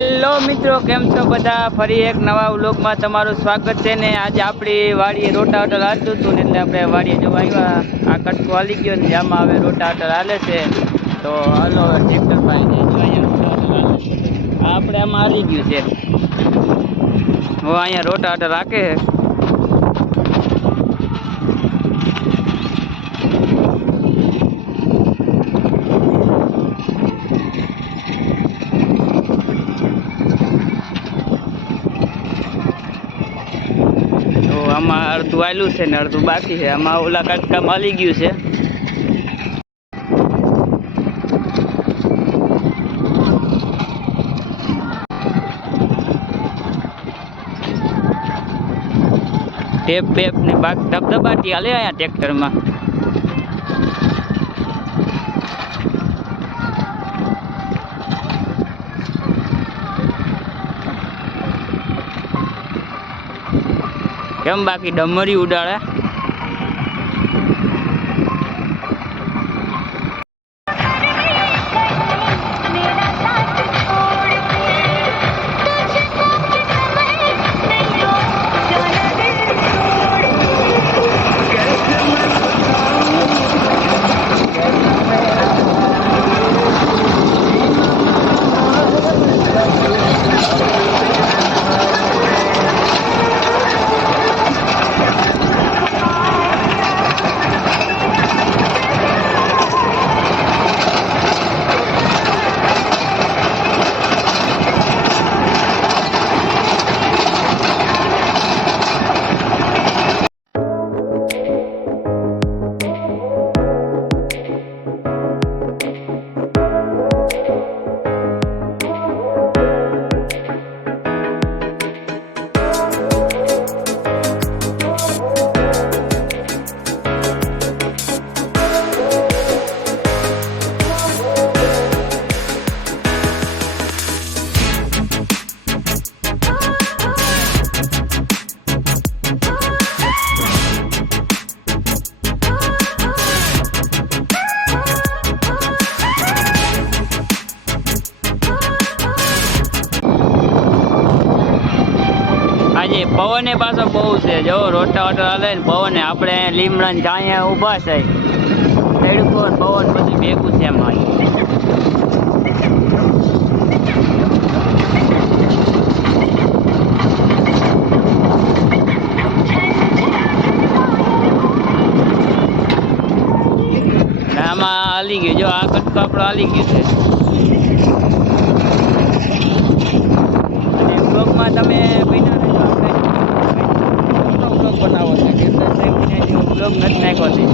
Hello મિત્રો, કેમ છો બધા? ફરી એક નવા વ્લોગમાં તમારું સ્વાગત છે ને આજે આપણી વાડીએ રોટાવેટર હાલતું હતું ને એટલે આપણે વાડીએ જોવા આવ્યા. આ કટકો હાલી ગયો ને આમાં હવે રોટાવેટર હાલે છે તો હાલો ટ્રેક્ટર પાસે જઈ રોટાવેટર હાલે છે. આપણે આમાં હાલી ગયું છે. હવે અહીંયા રોટાવેટર રાખે છે. આમાં અડધું આવેલું છે ને અડધું બાકી છે. આમાં ઓલા કટકામાં હાલી ગયું છે. ટેપ બેપ ને બાક ધબધબાટી હાલે અહીંયા ટ્રેક્ટરમાં. કેમ બાકી ડમરી ઉડાડે? આજે પવને પાછો બહુ છે. જો રોટાવેટર હાલે ને પવને આપણે અહીંયા લીમડા ને છાંયા ઊભા છે. તડકો પવન બધું ભેગું છે એમાં. આમાં હાલી ગયું. જો આ કટકો આપણો હાલી ગયું છે. અને બ્લોગમાં તમે બન્યા રહેજો. આપણે બ્લોગ બનાવો છે કે બ્લોગ નથી નાખ્યો છે.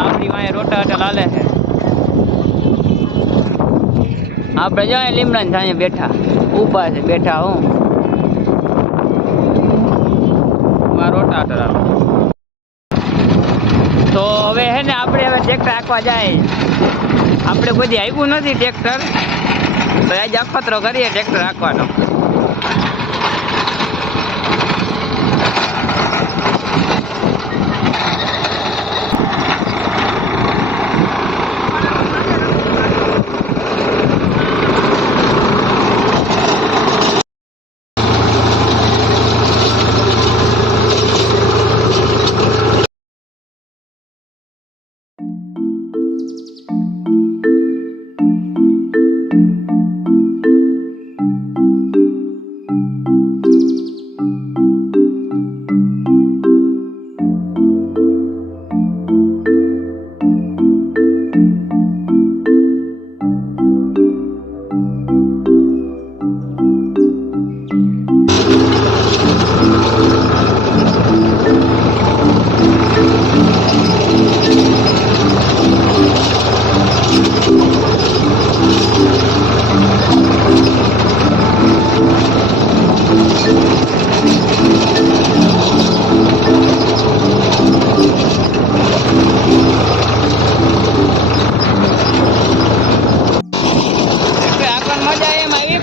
આપણી વાંહે રોટાવેટર હાલે છે. આપણે જો લીમડા ને છાંયે બેઠા ઊભા છે. બેઠા હું રોટાવેટર હાલે. તો હવે હે ને આપણે હવે ટ્રેક્ટર હાંકવા જાય. આપણે કોઈ આવ્યું નથી ટ્રેક્ટર, તો આજે અખતરો કરીએ ટ્રેક્ટર હાંકવાનો.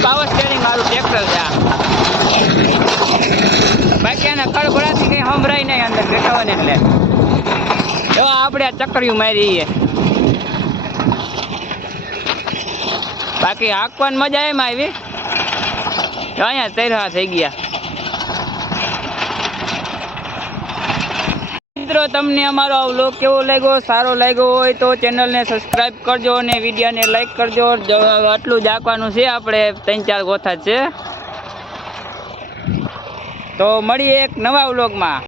પાવર સ્ટેરિંગ વાળું ટ્રેક્ટર છે આ. બાકી આને ખડભડાથી કઈ સંભળાય નહીં અંદર બેઠા હોય ને એટલે. જો આપણે આ ચક્રીયું મારી. બાકી હાંકવાની મજા એમ આવી. અહીંયા તૈયાર થઈ ગયા. મિત્રો તમને અમારો આ વ્લોગ કેવો લાગ્યો, સારો લાગ્યો હોય તો ચેનલને સબસ્ક્રાઈબ કરજો અને વિડીયોને લાઈક કરજો. આટલું જ આંકવાનું છે, આપણે 3-4 ગોથા છે. તો મળીએ એક નવા વ્લોગમાં.